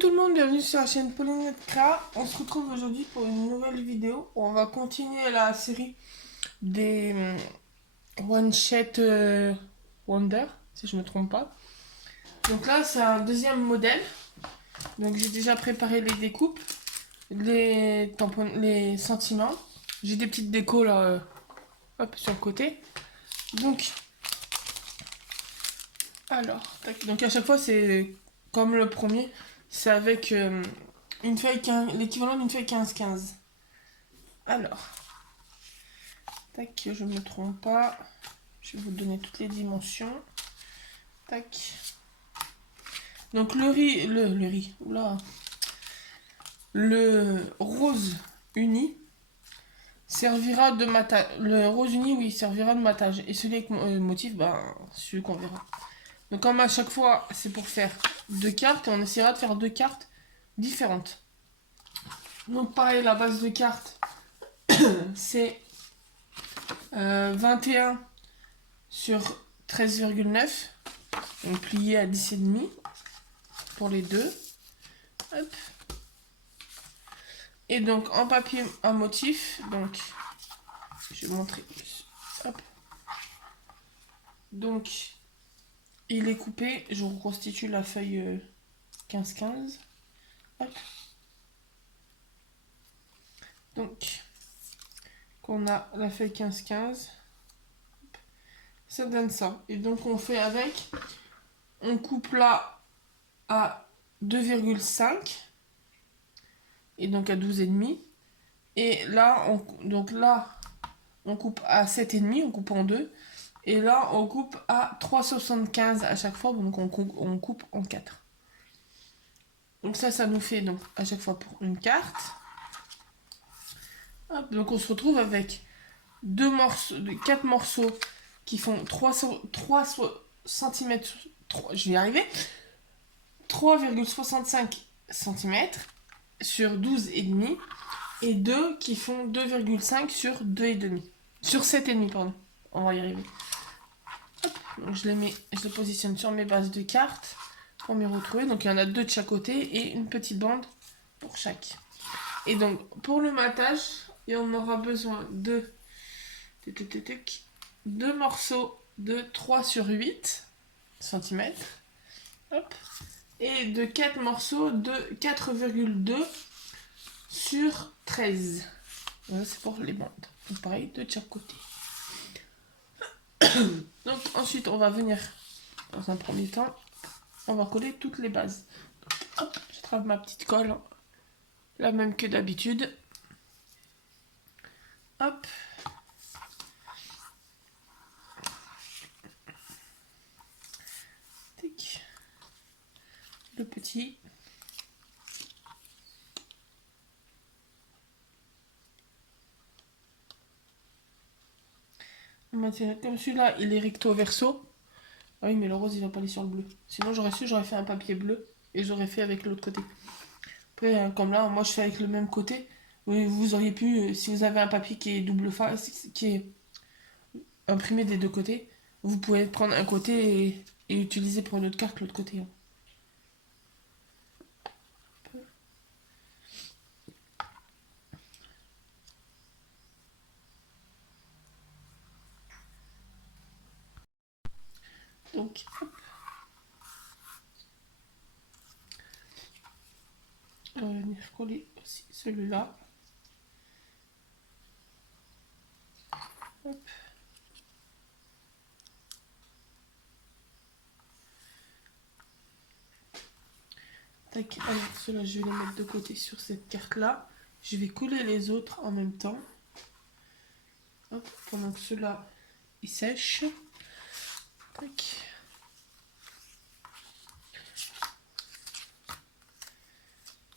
tout le monde, bienvenue sur la chaîne Pauline Kra. On se retrouve aujourd'hui pour une nouvelle vidéo où on va continuer la série des One Shot Wonder, si je me trompe pas. Donc là, c'est un deuxième modèle. Donc j'ai déjà préparé les découpes, les tampons, les sentiments. J'ai des petites décos là, hop, sur le côté. Donc, alors, tac. Donc à chaque fois, c'est comme le premier, c'est avec une feuille 15, l'équivalent d'une feuille 15-15. Alors, tac, que je me trompe pas. Je vais vous donner toutes les dimensions. Tac. Donc oula. Le rose uni servira de matage. Le rose uni, oui, servira de matage. Et celui avec motif, ben, celui qu'on verra. Donc comme à chaque fois, c'est pour faire deux cartes et on essaiera de faire deux cartes différentes. Donc pareil, la base de cartes, c'est 21 sur 13,9. Donc plié à 10,5 pour les deux. Hop. Et donc en papier à motif, donc je vais montrer. Hop. Donc il est coupé, je reconstitue la feuille 15-15. Hop. Donc qu'on a la feuille 15-15. Ça donne ça. Et donc on fait avec, on coupe là à 2,5 et donc à 12,5. Et là, on coupe à 7,5, on coupe en deux. Et là, on coupe à 3,75 à chaque fois, donc on coupe en 4. Donc ça nous fait donc à chaque fois pour une carte. Hop, donc on se retrouve avec 4 morceaux qui font 3 cm, je vais y arriver, 3,65 cm sur 12,5 et 2 qui font 2,5 sur 2,5. Sur 7,5, pardon. On va y arriver. Hop, donc je les positionne sur mes bases de cartes pour m'y retrouver. Donc il y en a 2 de chaque côté et une petite bande pour chaque. Et donc pour le matage, on aura besoin de 2 morceaux de 3 sur 8 cm. Hop. Et de 4 morceaux de 4,2 sur 13. Voilà, c'est pour les bandes. Donc pareil, de chaque côté. Donc ensuite, on va venir, dans un premier temps, on va coller toutes les bases. Donc, hop, je trave ma petite colle, la même que d'habitude. Hop. Tic. Le petit. Comme celui-là, il est recto verso. Ah oui, mais le rose, il va pas aller sur le bleu. Sinon, j'aurais fait un papier bleu et j'aurais fait avec l'autre côté. Après, comme là, moi, je fais avec le même côté. Oui, vous auriez pu, si vous avez un papier qui est double face, qui est imprimé des deux côtés, vous pouvez prendre un côté et utiliser pour une autre carte l'autre côté. Donc, hop. On va venir coller aussi celui-là. Hop. Tac, alors ceux-là, je vais les mettre de côté sur cette carte-là. Je vais coller les autres en même temps. Hop, pendant que ceux-là, ils sèchent. Tac.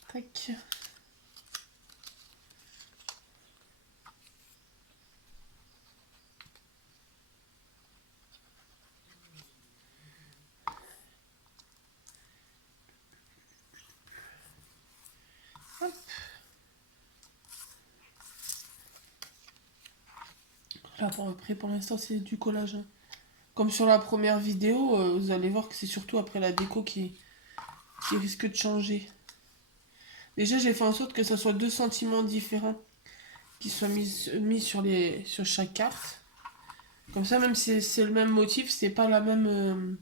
Tac. Hop. Là, pour l'instant, c'est du collage. Comme sur la première vidéo, vous allez voir que c'est surtout après la déco qui risque de changer. Déjà, j'ai fait en sorte que ça soit deux sentiments différents qui soient mis sur chaque carte. Comme ça, même si c'est le même motif, c'est pas la même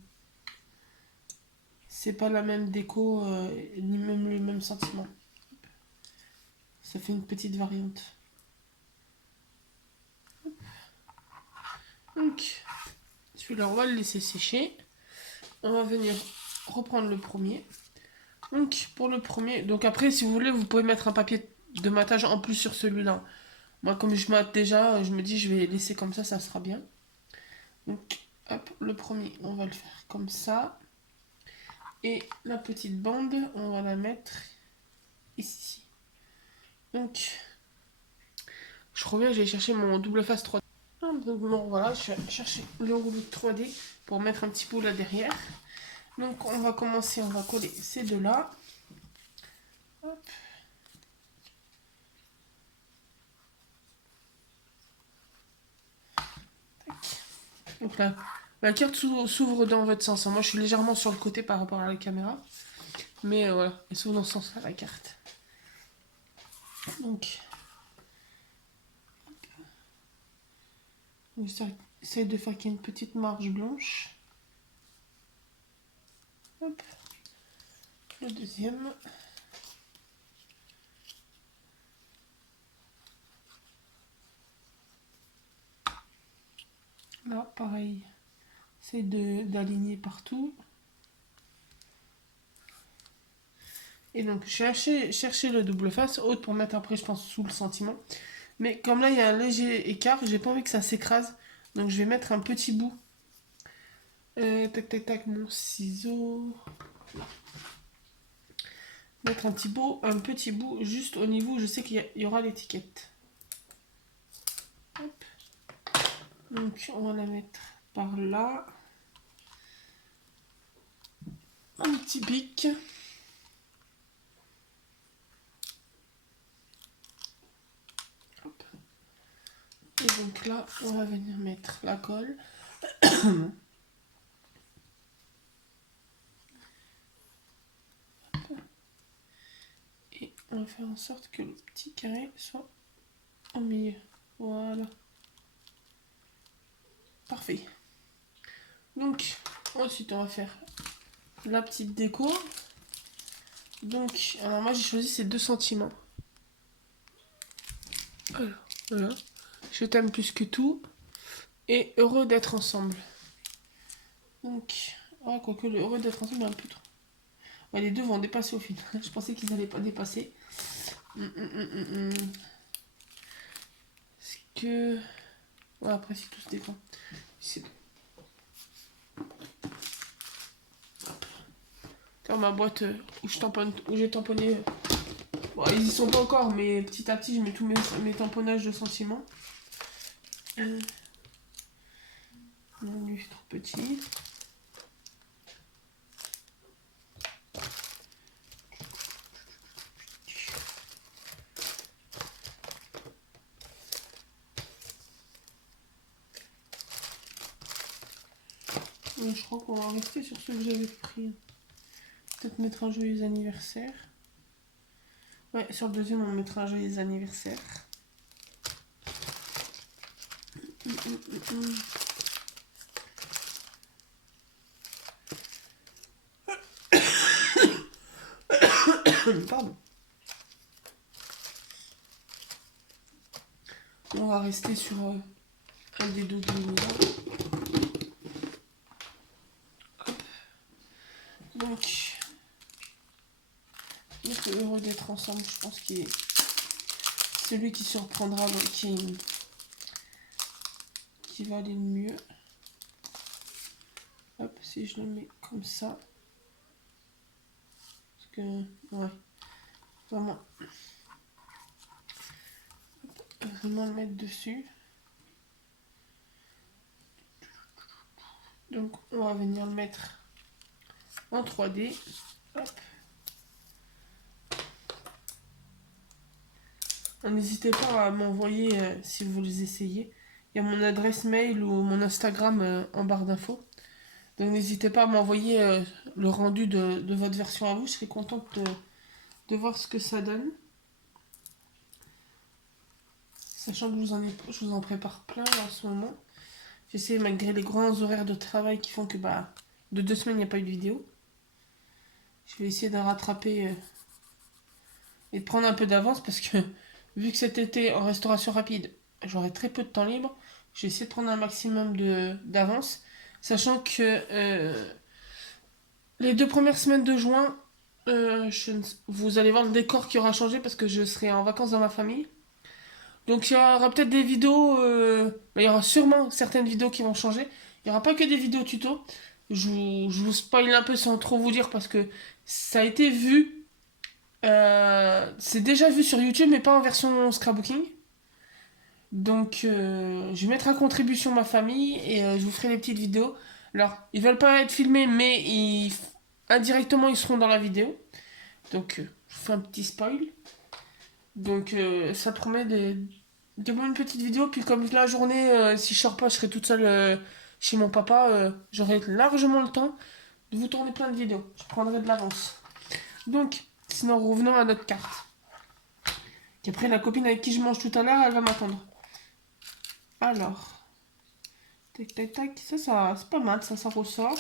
déco, ni même le même sentiment. Ça fait une petite variante. Donc, celui-là, on va le laisser sécher. On va venir reprendre le premier. Donc, pour le premier, donc après, si vous voulez, vous pouvez mettre un papier de matage en plus sur celui-là. Moi, comme je mate déjà, je me dis, je vais laisser comme ça sera bien. Donc, hop, le premier, on va le faire comme ça. Et la petite bande, on va la mettre ici. Donc, je reviens, j'ai cherché mon double face 3D. Bon, voilà, je vais chercher le rouleau de 3D pour mettre un petit bout là derrière. Donc, on va commencer, on va coller ces deux-là. Hop. Donc là, la carte s'ouvre dans votre sens. Moi, je suis légèrement sur le côté par rapport à la caméra. Mais voilà, elle s'ouvre dans ce sens-là, la carte. Donc, on essaye de faire qu'il y ait une petite marge blanche. Hop. Le deuxième. Là, pareil. Essaye d'aligner partout. Et donc, chercher le double face, haute pour mettre après, je pense, sous le sentiment. Mais comme là, il y a un léger écart, j'ai pas envie que ça s'écrase. Donc, je vais mettre un petit bout. Tac, tac, tac, mon ciseau. Mettre un petit bout juste au niveau où je sais qu'il y aura l'étiquette. Hop. Donc, on va la mettre par là. Un petit pic. Hop. Et donc là, on va venir mettre la colle. Et on va faire en sorte que le petit carré soit au milieu. Voilà. Parfait. Donc, ensuite, on va faire la petite déco. Donc, alors moi, j'ai choisi ces 2 sentiments. Alors, voilà. Je t'aime plus que tout. Et heureux d'être ensemble. Donc, quoique le heureux d'être ensemble est un peu trop. Ouais, les deux vont dépasser au final. Je pensais qu'ils n'allaient pas dépasser. Est-ce que... Ouais, après, si tout se défend. C'est... Dans ma boîte où j'ai tamponné. Bon, ils y sont pas encore, mais petit à petit, je mets tous mes tamponnages de sentiments. Non, lui, c'est trop petit. Je crois qu'on va rester sur ce que j'avais pris. Peut-être mettre un joyeux anniversaire. Ouais, sur le deuxième, on mettra un joyeux anniversaire. Pardon. On va rester sur un des deux gris. Donc, être heureux d'être ensemble, je pense qu'il est celui qui surprendra, qui va aller le mieux. Hop, si je le mets comme ça. Parce que, ouais, vraiment le mettre dessus. Donc, on va venir le mettre en 3D. Hop. N'hésitez pas à m'envoyer si vous les essayez. Il y a mon adresse mail ou mon Instagram en barre d'infos. Donc n'hésitez pas à m'envoyer le rendu de votre version à vous. Je serai contente de de voir ce que ça donne. Sachant que je vous en prépare plein là, en ce moment. J'essaie, malgré les grands horaires de travail qui font que de 2 semaines il n'y a pas eu de vidéo. Je vais essayer de rattraper et de prendre un peu d'avance parce que vu que cet été en restauration rapide, j'aurai très peu de temps libre. Je vais essayer de prendre un maximum d'avance. Sachant que les 2 premières semaines de juin, vous allez voir le décor qui aura changé parce que je serai en vacances dans ma famille. Donc il y aura peut-être des vidéos, il y aura sûrement certaines vidéos qui vont changer. Il n'y aura pas que des vidéos tuto. Je vous spoil un peu sans trop vous dire parce que ça a été vu. C'est déjà vu sur YouTube mais pas en version scrapbooking. Donc je vais mettre à contribution ma famille et je vous ferai des petites vidéos. Alors ils veulent pas être filmés mais indirectement ils seront dans la vidéo. Donc je vous fais un petit spoil. Donc ça promet de bonnes petites vidéos. Puis comme la journée, si je sors pas, je serai toute seule chez mon papa. J'aurai largement le temps de vous tourner plein de vidéos. Je prendrai de l'avance. Donc, sinon revenons à notre carte. Et après la copine avec qui je mange tout à l'heure, elle va m'attendre. Alors, tac tac tac, ça c'est pas mal, ça ressort.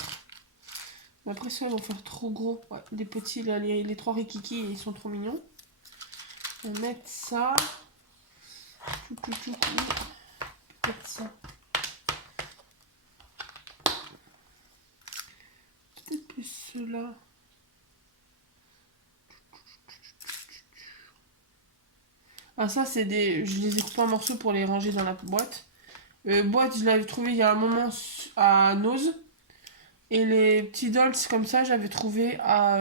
Mais après ça, ils vont faire trop gros. Ouais, des petits, là, les 3 rikiki, ils sont trop mignons. On va mettre ça. Peut-être ça. Peut-être plus ceux-là. Ah ça c'est des... Je les ai coupés en morceaux pour les ranger dans la boîte. Boîte je l'avais trouvé il y a un moment à Nose. Et les petits dolls comme ça j'avais trouvé à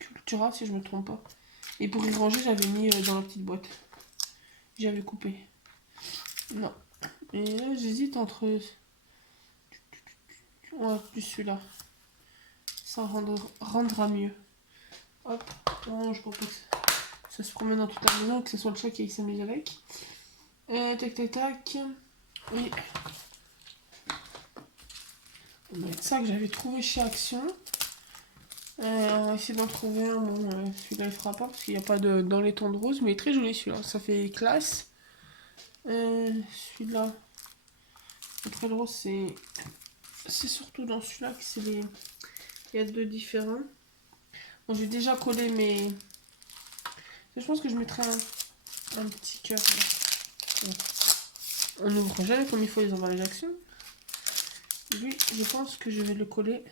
Cultura si je me trompe pas. Et pour y ranger j'avais mis dans la petite boîte. J'avais coupé. Non. Et là j'hésite entre... Ouais plus celui-là. Ça rendra mieux. Hop, orange pour que ça se promène dans toute la maison, que ce soit le chat qui s'amuse avec. Tac tac tac. Oui. On va mettre ça que j'avais trouvé chez Action. On va essayer d'en trouver un. Bon, celui-là il fera pas parce qu'il n'y a pas dans les tons de rose, mais il est très joli celui-là. Ça fait classe. Celui-là. Après le rose, c'est surtout dans celui-là que c'est les. Il y a 2 différents. Bon, j'ai déjà collé mes. Je pense que je mettrai un petit cœur. On n'ouvre jamais comme il faut les emballages Action. Lui, je pense que je vais le coller.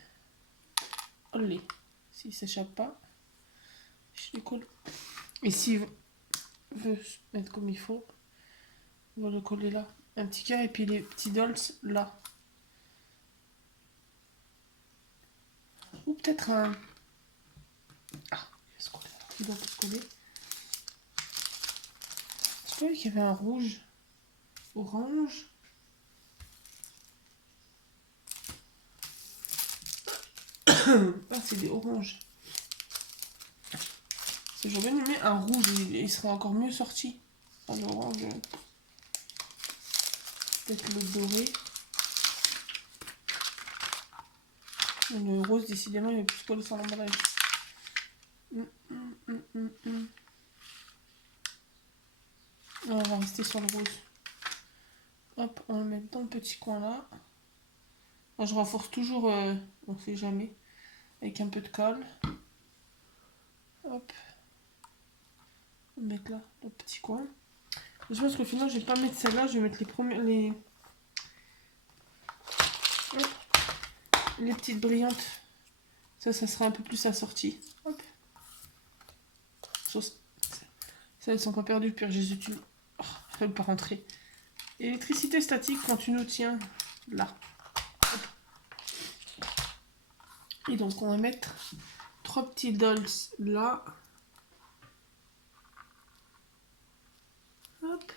Allez, s'il s'échappe pas, je le colle. Et s'il veut se mettre comme il faut, on va le coller là. Un petit cœur et puis les petits dolls là. Ou peut-être un... Ah, il va se coller. Il doit se coller. Je croyais qu'il y avait un rouge, orange. Ah, c'est des oranges. J'aurais bien aimé un rouge, il serait encore mieux sorti. Enfin, l'orange. Peut-être le doré. Le rose, décidément, il va plus coller sur l'emballage. On va rester sur le rose. Hop, on va le mettre dans le petit coin là. Moi, je renforce toujours, on sait jamais, avec un peu de colle. Hop. On va mettre là, le petit coin. Je pense qu'au final, je vais pas mettre celle-là, je vais mettre les premières, les petites brillantes. Ça sera un peu plus assorti. Hop. Ça, elles sont pas perdues, pire Jésus, tu... Oh, je ne pas rentrer. Électricité statique quand tu nous tiens là. Hop. Et donc, on va mettre 3 petits dolls là. Hop.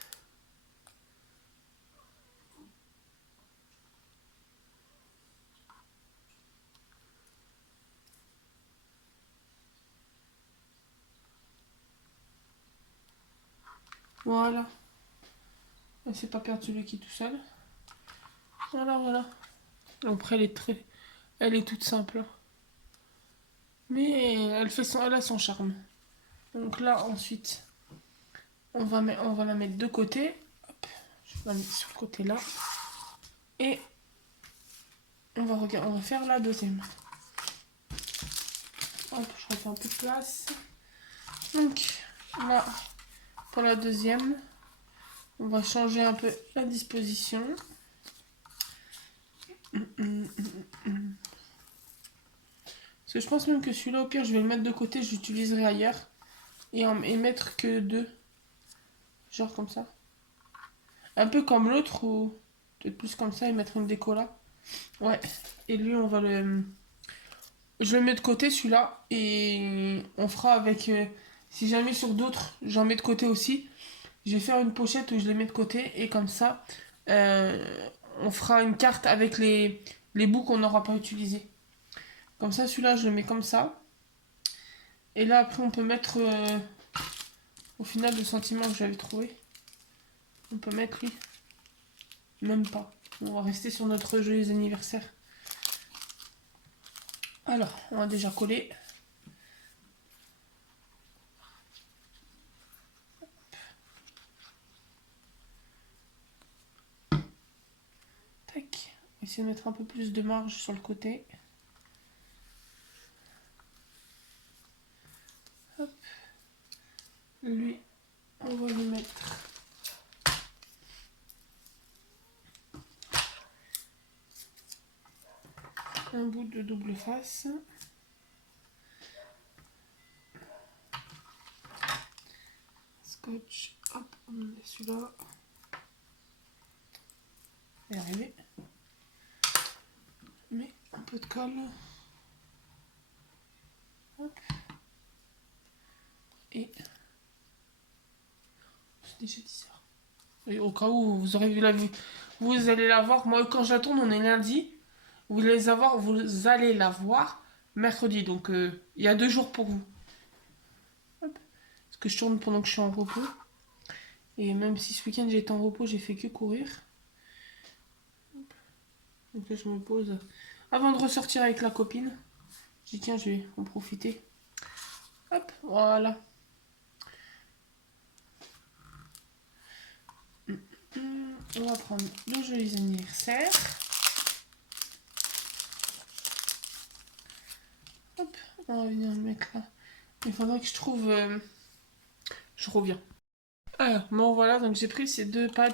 Voilà. C'est pas perdre celui qui est tout seul. Voilà, voilà. Après, elle est toute simple. Mais elle a son charme. Donc là, ensuite, on va la mettre de côté. Hop, je vais la mettre sur le côté là. Et on va faire la deuxième. Hop, je refais un peu de place. Donc là, pour la deuxième, on va changer un peu la disposition. Parce que je pense même que celui-là, au pire, je vais le mettre de côté, je l'utiliserai ailleurs. Et mettre que 2. Genre comme ça. Un peu comme l'autre, ou peut-être plus comme ça, et mettre une déco là. Ouais. Et lui, on va le... Je le mets de côté, celui-là. Et on fera avec... si jamais sur d'autres, j'en mets de côté aussi. Je vais faire une pochette où je les mets de côté. Et comme ça, on fera une carte avec les bouts qu'on n'aura pas utilisés. Comme ça, celui-là, je le mets comme ça. Et là, après, on peut mettre... au final, le sentiment que j'avais trouvé. On peut mettre lui. Même pas. On va rester sur notre joyeux anniversaire. Alors, on a déjà collé. Tac. On va essayer de mettre un peu plus de marge sur le côté. Hop. Lui, on va lui mettre un bout de double face. Scotch. Hop, on met celui-là. On va y arriver. Mais un peu de colle. Hop. Et j'ai déjà dit ça. Et au cas où vous aurez vu la vue, vous allez la voir. Moi, quand je la tourne, on est lundi. Vous allez la voir mercredi. Donc, il y a 2 jours pour vous. Hop. Parce que je tourne pendant que je suis en repos. Et même si ce week-end j'étais en repos, j'ai fait que courir. Donc là, je me pose. Avant de ressortir avec la copine, je dis tiens, je vais en profiter. Hop, voilà. On va prendre le joyeux anniversaire. Hop, on va venir le mettre là. Il faudrait que je trouve... Je reviens. Alors, bon voilà, donc j'ai pris ces 2 pads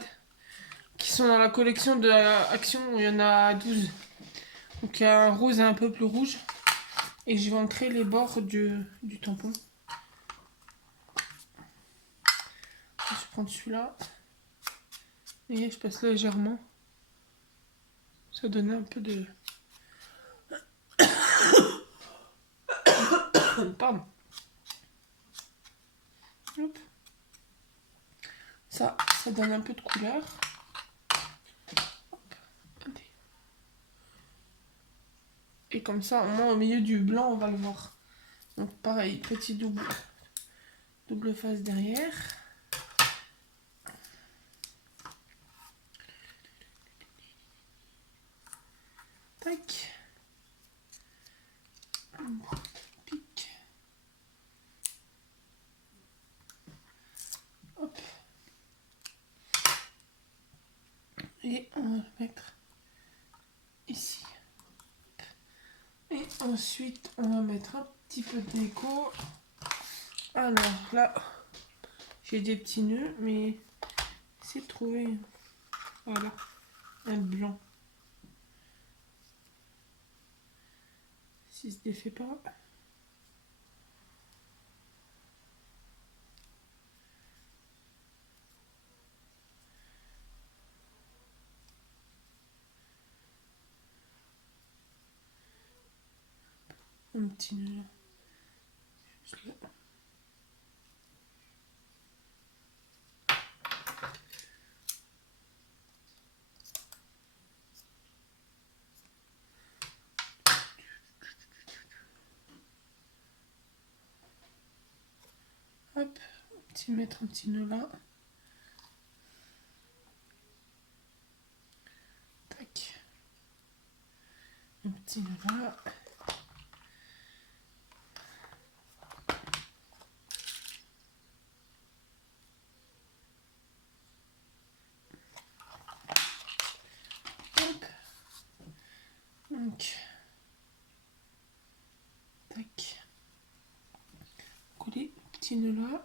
qui sont dans la collection de Action, où il y en a 12. Donc il y a un rose et un peu plus rouge. Et je vais ancrer les bords du tampon. Je vais prendre celui-là. Et je passe légèrement. Ça donne un peu de... Pardon. Hop. Ça donne un peu de couleur. Hop. Et comme ça, au moins au milieu du blanc, on va le voir. Donc pareil, petit double face derrière. Tac. Pic. Hop. Et on va le mettre ici. Et ensuite, on va mettre un petit peu de déco. Alors là, j'ai des petits nœuds, mais c'est trouvé. Voilà, un blanc. Si se défait pas. Un petit nœud là. Juste là. Hop, mettre un petit nœud là. Tac. Un petit nœud là. Donc, tac. Coller le petit nœud là.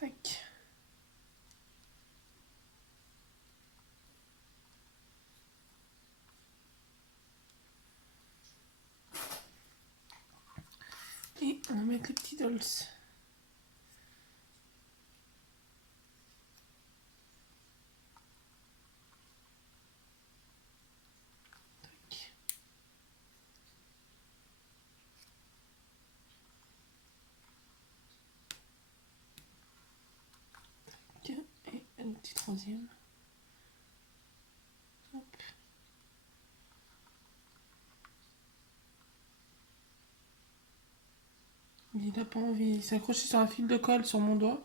Tac. Et on va mettre les petits dolls. Tac. Tac. Et un petit troisième. Hop. Il n'a pas envie, il s'est accroché sur un fil de colle sur mon doigt.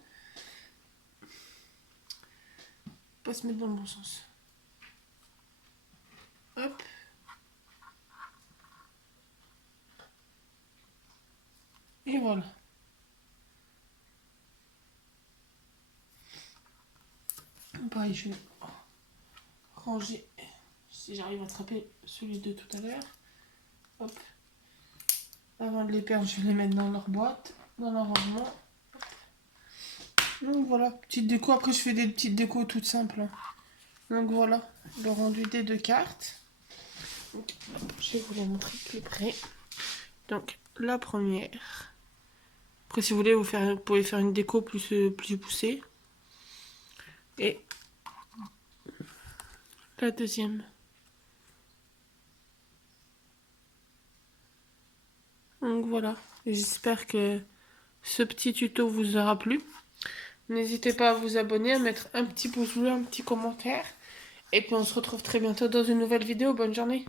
Pas se mettre dans le bon sens. Hop. Et voilà. Pareil, je vais ranger, si j'arrive à attraper celui de tout à l'heure. Hop. Avant de les perdre, je vais les mettre dans leur boîte, dans leur rangement. Donc voilà, petite déco. Après, je fais des petites décos toutes simples. Donc voilà, le rendu des deux cartes. Donc, hop, je vais vous les montrer plus près. Donc, la première. Après, si vous voulez, vous pouvez faire une déco plus poussée. Et la deuxième. Donc voilà, j'espère que ce petit tuto vous aura plu. N'hésitez pas à vous abonner, à mettre un petit pouce bleu, un petit commentaire. Et puis on se retrouve très bientôt dans une nouvelle vidéo. Bonne journée.